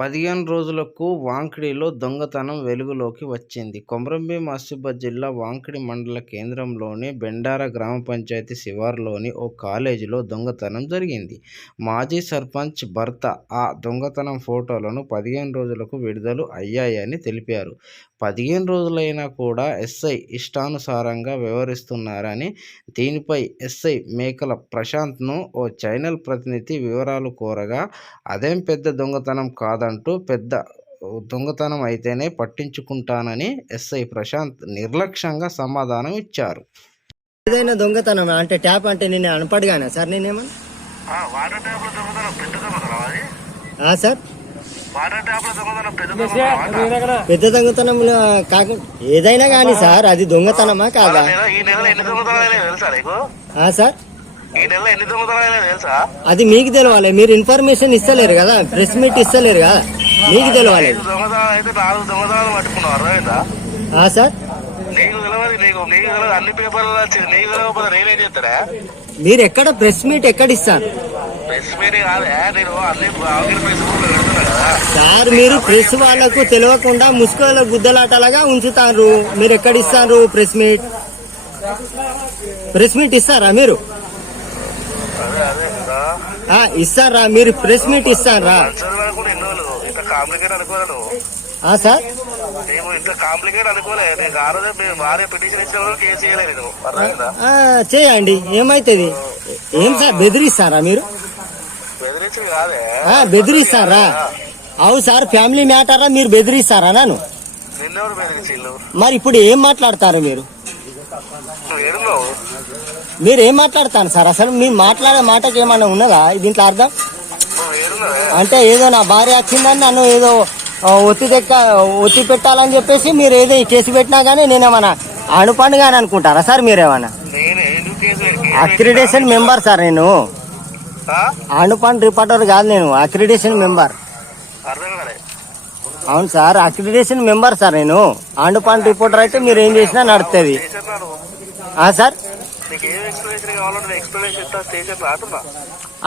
15 రోజులకు వాంకిడిలో దొంగతనం వెలుగులోకి వచ్చింది. కొమరంభీం ఆసిఫాబాద్ జిల్లా వాంకిడి మండల కేంద్రంలోని బెండార గ్రామ పంచాయతీ శివారులోని ఓ కాలేజీలో దొంగతనం జరిగింది. మాజీ సర్పంచ్ భర్త ఆ దొంగతనం ఫోటోలను 15 రోజులకు విడుదల అయ్యాయని తెలిపారు. 15 రోజులైనా కూడా ఎస్ఐ ఇష్టానుసారంగా వ్యవహరిస్తున్నారని, దీనిపై ఎస్ఐ మేకల ప్రశాంత్ను ఓ ఛానల్ ప్రతినిధి వివరాలు కోరగా, అదేం పెద్ద దొంగతనం కాదంటూ, పెద్ద దొంగతనం అయితేనే పట్టించుకుంటానని ఎస్ఐ ప్రశాంత్ నిర్లక్ష్యంగా సమాధానం ఇచ్చారు. ఏదైనా దొంగతనం అంటే ట్యాప్ అంటే నేను అనపడగానే సార్ నేనేమన్నా సార్ పెద్ద దొంగతనం కాకుండా ఏదైనా కానీ సార్ అది దొంగతనమా కాదా సార్? అది మీకు తెలవాలి. మీరు ఇన్ఫర్మేషన్ ఇస్తలేరు కదా, ప్రెస్ మీట్ ఇస్తలేరు కదా, మీకు తెలవాలి సార్. మీరు ఎక్కడ ప్రెస్ మీట్ ఎక్కడ ఇస్తారు సార్? మీరు ప్రెస్ వాళ్లకు తెలియకుండా ముసుగుల గుద్దలాటలాగా ఉంచుతారు. మీరు ఎక్కడ ఇస్తారు ప్రెస్ మీట్? ప్రెస్ మీట్ ఇస్తారా మీరు? ఇస్తారా మీరు? ప్రెస్ మీట్ ఇస్తారా సార్? చేయండి, ఏమైతుంది? ఏం సార్ బెదిరిస్తారా మీరు? బెదిరిస్తారా? అవు సార్, ఫ్యామిలీ మ్యాటరా? మీరు బెదిరిస్తారా నన్ను? మరి ఇప్పుడు ఏం మాట్లాడతారు మీరు? మీరు ఏం మాట్లాడతారు సార్? అసలు మీరు మాట్లాడే మాటకి ఏమన్నా ఉన్నదా దీంట్లో అర్థం? అంటే ఏదో నా భార్య వచ్చిందని నన్ను ఏదో ఒత్తి పెట్టాలని చెప్పేసి మీరు ఏదో కేసు పెట్టినా గానీ నేనేమన్నా అణుపండుగాని అనుకుంటారా సార్? మీరేమన్నా అక్రిడేషన్ మెంబర్ సార్. నేను అణుపండ్ రిపోర్టర్ కాదు, నేను అక్రిడేషన్ మెంబర్. అవును సార్, అక్రిడేషన్ మెంబర్ సార్. నేను అణుపండ్ రిపోర్టర్ అయితే మీరు ఏం చేసినా నడుస్తుంది సార్.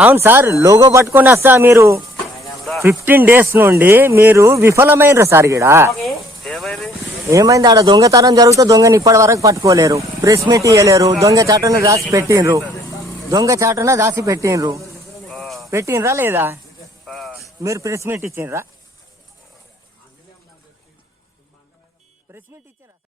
అవును సార్, లోగో పట్టుకొని వస్తా. మీరు 15 days నుండి మీరు విఫలమైనరు సార్. ఇక్కడ ఏమైంది? ఆడ దొంగతనం జరుగుతూ దొంగని ఇప్పటి వరకు పట్టుకోలేరు, ప్రెస్ మీట్ ఇవ్వలేరు, దొంగ చాటున దాచి పెట్టినరు, దొంగ చాటున దాచి పెట్టినరా లేదా? మీరు ప్రెస్ మీట్ ఇచ్చిండ్రా?